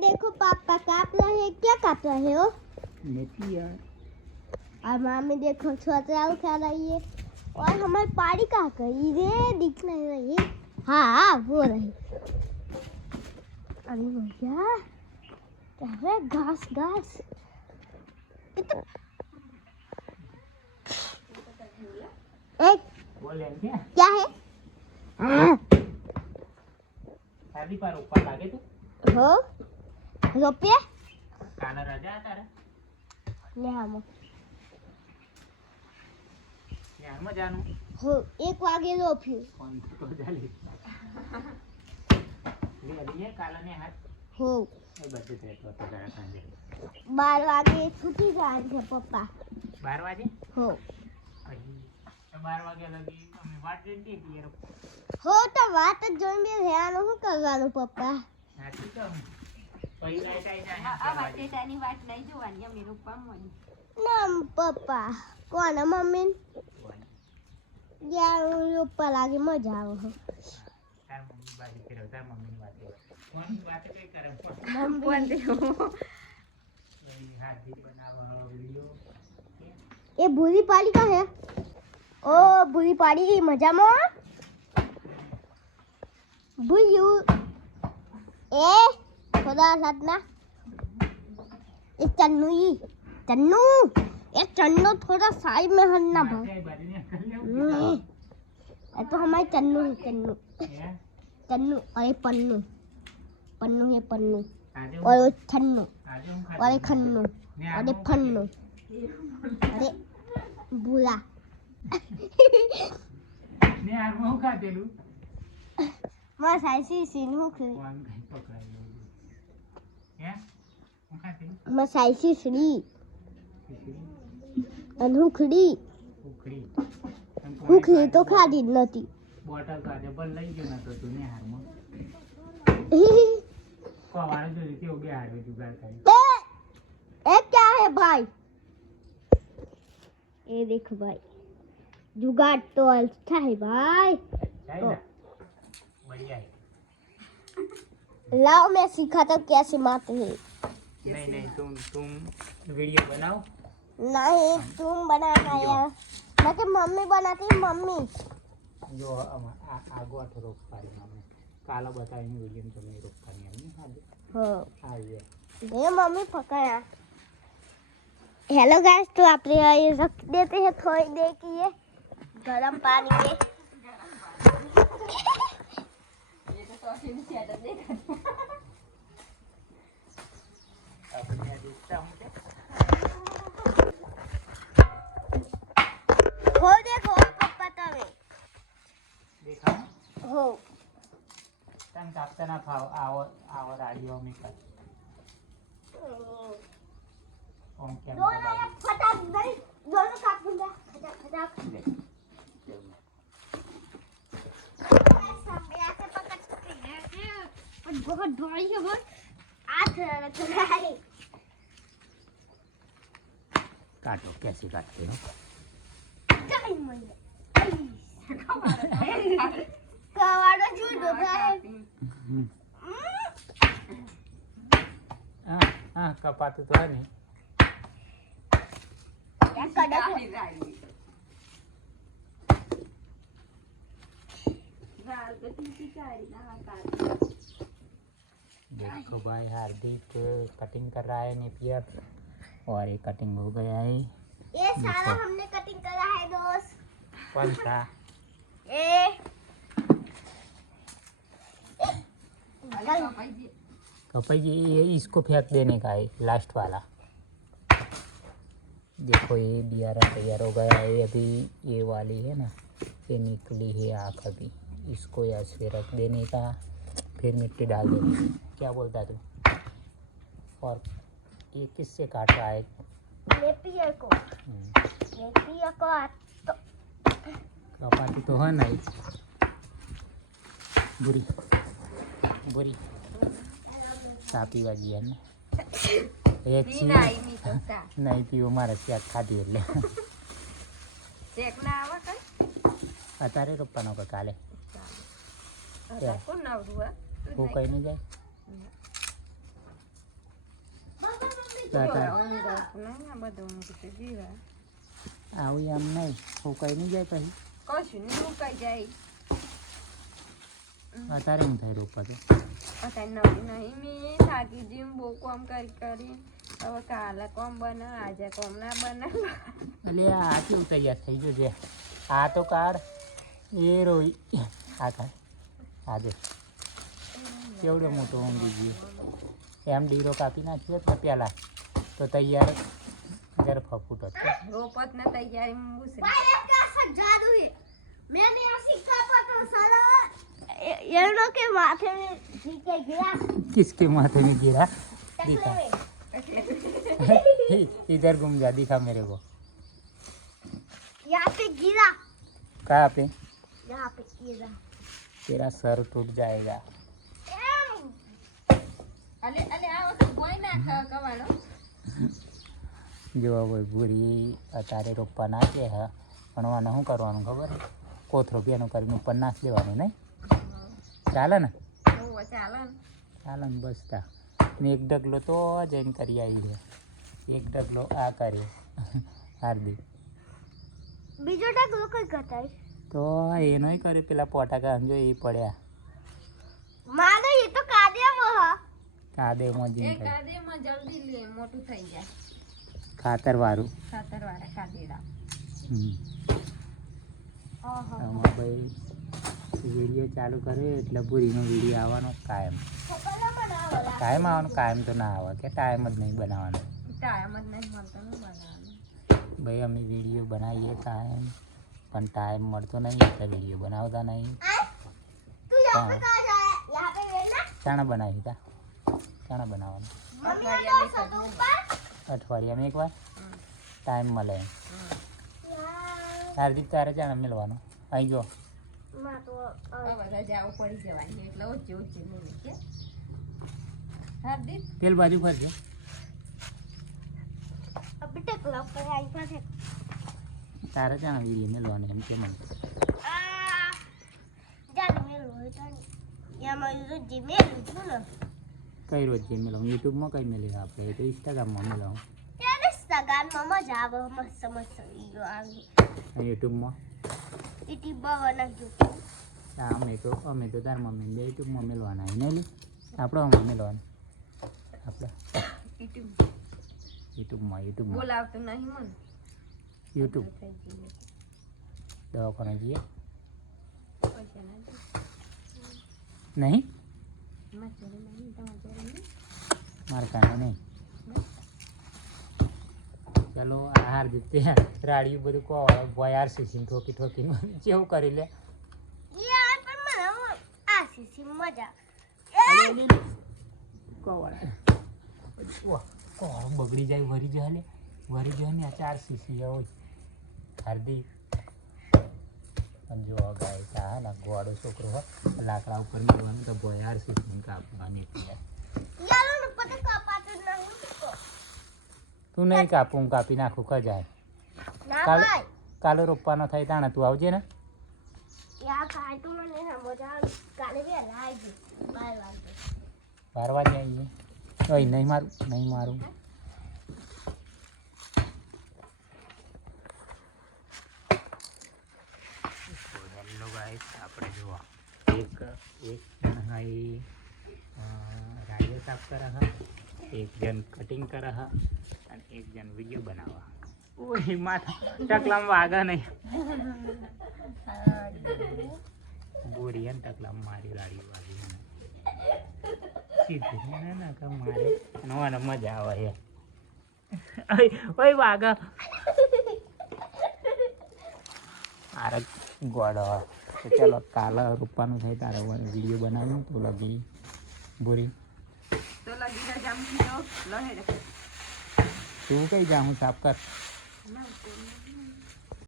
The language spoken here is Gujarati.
देखो पापा काट रहे हैं, क्या काट रहे हो? मेथी यार। और मामी देखो छोटा उठा रही है और हमारी पारी कहाँ गई रे, दिख नहीं रही। हाँ वो रही। अरे भैया क्या है, घास घास एक बोल क्या क्या है? शादी पर ऊपर लागे तू हो रुपये काला राजा आता रे ले हम यार में जानो हो 1 वागे रोप्યું कौन तो जाली ले काला ने हाथ हो એ બધે તે તો જરા સાંજે 12 વાગે છૂટી જાય છે પપ્પા 12 વાગે हो પછી 12 વાગે લગી અમે વાટ જોઈને હતી યાર हो तो વાત જ જોઈને રહેવાનું શું કરવાનું પપ્પા? સાચું તો પછી લાઈટ આવી જાય આ વાટેટાની વાત નહીં જોવાની અમે રૂપા મળી ના પપ્પા કોને મમ્મી યાર ઉપર લાગે મજા આવે. તાર મમ્મી બાજુ ફેરવ તાર મમ્મીની વાત કોણ વાત કઈ કરે કોણ દેવું હાથી બનાવો વિડિયો ये भूरी पाड़ी का है. ओ भूरी पाड़ी मजा में भूलू ए थोड़ा साथ ना ये चन्नू ये चन्नू थोड़ा साइड में हटना भाई. ये तो हमारे चन्नू है चन्नू और ये पन्नू है पन्नू और वो छन्नू और ये खन्नू और ये फन्नू अरे भूला ને આરમાં હું ખાધેલું मैं साइसी सीन हूँ કોણ કઈ પકડાયું હે હું ખાધેલું मैं साइसी श्री अनहुखड़ी ઉખડી हुखड़ी तो खाधी જ નથી. બોટલ કાઢે પણ લઈ ગયો નતો તું ને હારમાં કોવાળો જોઈ કેવો બે હાડવે જુગાડ થાય ए क्या है भाई? ये देख भाई जुगाड़ तो अच्छा है भाई. થાય ને बढ़िया है लाओ मैं सिखाता हूँ कैसे मारते हैं. नहीं नहीं तुम वीडियो बनाओ नहीं तुम बनाना यार. मैं कि मम्मी बनाती है मम्मी. जो आगो आठो रोक पाड़ी मामे काला बताएंगे वीडियो में तुमने रोक पानी है हाँ आइए ये मम्मी पकाया. हेलो गाइस तो आप ये रख देते हैं थोड़ी देर के लिए गरम पानी में. ये तो सोची नहीं आता देखा अब मैं देखता हूँ हो देखो पप्पा तवे देखा हो तम कापता ना फाव आओ राडियो में कर ओम क्या दोनों एक फटाक नहीं दोनों काट दूंगा फटाक फटाक. बहुत ड्राई है बहुत हाथ रख रहा है. काटो कैसे काटते हो कवाड़ा झूठ होता है. हाँ हाँ कपाते तो है नहीं देखो भाई हार्दिक कटिंग कर रहा है नेपियर और ये कटिंग हो गया है. ये सारा हमने कटिंग करा है दोस्त. कौन सा ये कपाई ये इसको फेंक देने का है लास्ट वाला. देखो ये बियारा तैयार हो गया है. अभी ये वाली है ना ये निकली है आँख अभी इसको ऐसे रख देने का फिर मिट्टी डाल देनी है. क्या बोलता तू और ये किससे काट रहा है नेपियर को तो कपाती तो है नहीं बुरी बुरी चा पीवा है ने एक नहीं पीવો મારે ત્યાં ખાધી એટલે ચેક ના આવા કઈ અત્યારે રોપવાનો કે કાલે કોણ નાવડું હું કઈ નહીં જાય આવું એમ નહીં ફૂકાઈ નહીં જાય પછી કશું નહીં મુકાઈ જાય અત્યારે હું થાય રોપવા તો અત્યારે નવું નહીં મેં થાકી જઈને બહુ કામ કરી હવે કાલે કોમ બનાવ આજે કોમ ના બનાવ એટલે આ કેવું તૈયાર થઈ ગયું છે આ તો કાઢ એ રોઈ આ કાઢ આજે કેવડો મોટો ઊંઘી ગયો એમ ડીરો કાપી નાખ્યો તો પહેલાં તો તૈયાર જરા ફફૂટ હતો રોપત ને તૈયારી મૂસે जादू है मैंने यहाँ सीखा तो साला ये लोग के माथे में ठीक है गिरा किसके माथे में गिरा टकले दिखा में इधर घूम जा दिखा मेरे को यहाँ पे गिरा कहाँ पे यहाँ पे गिरा तेरा सर टूट जाएगा અલે અલે આ વખત કોઈ ના કવાનો જો હવે ભૂરી અત્યારે રોપવા નાખે હા પણ આને શું કરવાનું ખબર કોથરો પેનું કરીને ઉપર નાખી દેવાનું નહીં ચાલે ને ચાલે ચાલે ને બસ તા ને એક ડગલો તો જઈને કરી આવી છે એક ડગલો આ કર્યો હાર્દિક બીજો ડગલો કઈ કરતા તો એનોય કર્યો પેલા પોટાકા સમજો એ પડ્યા મારે એ તો કાદ્યામાં હા કાદેમાં એ જઈને કર્યું. કાદેમાં જલ્દી લે મોટું થઈ જાય ખાતરવાળું ખાતરવાળા કાદેડા આમાં ભાઈ વિડીયો ચાલુ કર્યો એટલે પૂરીનો વિડીયો આવવાનો કાયમ કાયમ તો ના આવે કે ટાઈમ જ નહીં બનાવવાનો ટાઈમ જ નહીં મળતો ને બનાવવાનું ભાઈ અમે વિડીયો બનાવીએ કાયમ પણ ટાઈમ મળતો નહીં એટલે વિડીયો બનાવતા નહીં तू यहाँ पे कहाँ जाए यहाँ पे रहना ચાણા બનાવી તા ચાણા બનાવવાનું मम्मी का सदू पर અઠવાડિયામાં એકવાર ટાઈમ મળે હાર્દિક તારે ચાણા મેળવાનું અહીં જો माँ तो હવે રજાઓ પડી જવાની એટલે ઓછી ઓછી મિલી કે હાર્દિક પેલ બાજુ ફરજે अभी तक लग पर आई पर है તારે ચાણા વિડીયો મેળવાનું એમ કે મને जाने में रोए तो यहाँ मैं तो जिम्मे लूँ ना કઈ રોજ જે મેળવું યુટ્યુબમાં કઈ મેળવી આપણે એ તો ઇન્સ્ટાગ્રામમાં મેળવું यार सगान मम्मा जाब मस्त मस्त वीडियो आ गई યુટ્યુબમાં इटी बना जो અમે તો તાર મમ્મી બે યુટ્યુબમાં મેળવાના નહીં લે આપણે આમાં મેળવાનું આપણે યુટ્યુબમાં બોલાવતું નહીં મને યુટ્યુબ થઈ ગયું દવાખાને જઈએ પૈસા ના દે નહીં મચોરી નહીં તમારે જોડે નહીં મારે કાંઈ નહીં ચાલો હાર જીતે રાડિયું બધું કહો ભાઈ આરસીસી ઠોકી ઠોકીને કેવું કરી લે यार पर मैं आ सी मजा બગડી જાય વરી જાય ને આ 4 સીસી હોય હાર્દિક અને જો ગાય તા ને ગોળો છોકરો હોય લાકડા ઉપર મેળવાનું તો ભાઈ આરસીસી કાપવાની એટલે यार उन पता कापाते नहीं को તું નહીં કાપું હું કાપી નાખું કજાય ना काल भाई કાલે રોપવાનો થાય તાણે તું આવજે ને यार काय तो मैंने ना मजा काले भी लाए जी बाय बाय વારવા જઈએ ઓય નહીં મારું હેલો ગાઈસ આપણે જુઓ એક જણ હાઈ રાડિયો સાફ કરે હા એક જણ કટિંગ કરે હા અને એક જણ વિડીયો બનાવવા ઓય માથા ટકલામાં વાગા નહીં ગોરી અને ટકલામાં મારી રાડિયો વાગી સીધી ના કામ મારે નવાને મજા આવે છે ઓય વાગા આરે ગોળો તો ચાલો કાલે રૂપાનું થાય તારે વિડીયો બનાવ્યું તો લગી બોરી તો લગી રજા મૂકી દો લો હેડ તું કઈ જા હું સાફ કર ના